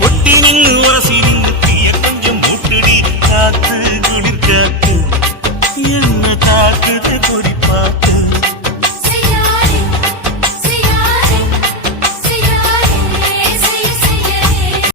ஒட்டி நின்று உரசி நின்று தீய கொஞ்சம் மூட்டுடி காத்து குளிர் காத்து என்ன தாக்குது குறிப்பா